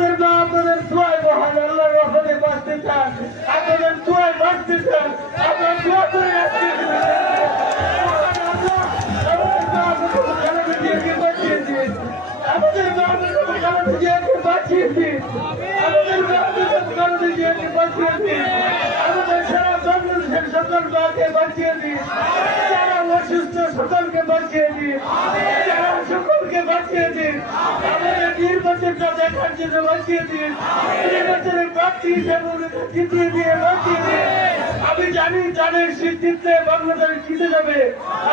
আমাদের মা আপনাদের দোয়ায় মহান আল্লাহর রহমতে বাঁচতে চান, আপনাদের দোয়ায় বাঁচতে চান, আপনার দোয়া করে আজকে আমাদের মা আপনাদের খালেদা জিয়াকে বাঁচিয়ে দিন, আমাদের মা আপনাদের খালেদা জিয়াকে বাঁচিয়ে দিন, আমাদের সারা বাংলাদেশের সকল মাকে বাঁচিয়ে দিন, যারা অসুস্থ সকলকে বাঁচিয়ে দিন, যারা সকলকে বাঁচিয়ে দিন, আমাদের নির্বাচনটা দেখার জন্য বাঁচিয়ে দিন, নির্বাচনের প্রার্থী হিসেবে জিতিয়ে দিয়ে বাঁচিয়ে দিন। আমি জানি যাদের সিদ্ধিতে বাংলাদেশ জিতে যাবে,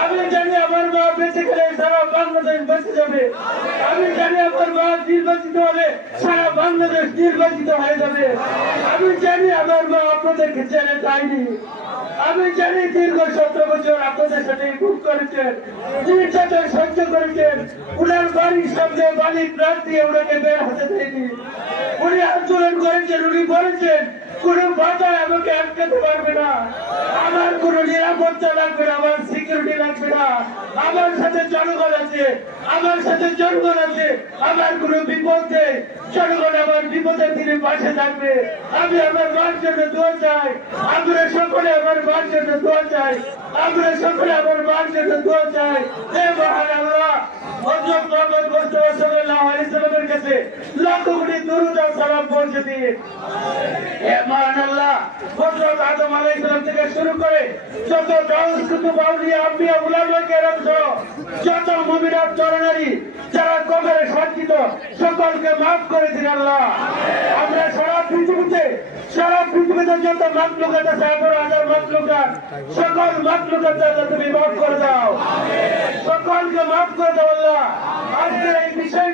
আমি জানি আমার মা বেঁচে গেলে সারা বাংলাদেশ বেঁচে যাবে, আমি জানি আমার মা নির্বাচিত হলে সারা বাংলাদেশ নির্বাচিত হয়ে যাবে, আমি জানি আমার মা আপনাদেরকে ছেড়ে যায়নি, আমি জানি দীর্ঘ 17 বছর আপনাদের সাথে খুব করেছেন, নির্যাতন সহ্য করেছেন, উনার বাড়ির সামনে বাড়ি প্রাণ দিয়ে ওনাকে বের হতে দেয়নি, উনি আন্দোলন করেছেন, উনি বলেছেন কোন বাধা আমাকে আটকাতে পারবে না, আমার কোন নিরাপত্তা লাগবে না, আমার সিকিউরিটি লাগবে না, আমার সাথে জনগণ আছে, আমার সাথে জনগণ আছে, আমার কোন বিপদ নেই, জনগণ আমার বিপদের দিনে পাশে থাকবে। আমি আমার মার জন্য দোয়া চাই, আমরা সকলে আমার মার জন্য দোয়া চাই, আমরা সকলে আমার মার জন্য দোয়া চাই। হে মহান আল্লাহ, হযরত মুহাম্মদ মুস্তাফা সাল্লাল্লাহু আলাইহি সাল্লামের কাছে লাখ কোটি দরুদ আর সালাম পৌঁছে দিন। হে মহান আল্লাহ, হযরত আদম আলাইহিস সালাম থেকে শুরু করে যত গাউস কুতুব আউলিয়া আম্বিয়া উলামা কেরাম সহ যত মুমিনাত নরনারী যারা কবরে সজ্জিত সকলকে মাফ করে দিন আল্লাহ। আমরা সারা পৃথিবীতে যত মাখলুকাত আছে 11,000 মাখলুকাত, সকল মাখলুকাত আল্লাহ তুমি মাফ করে দাও, সকলকে মাফ করে দাও আল্লাহ। আজকে এই বিষয়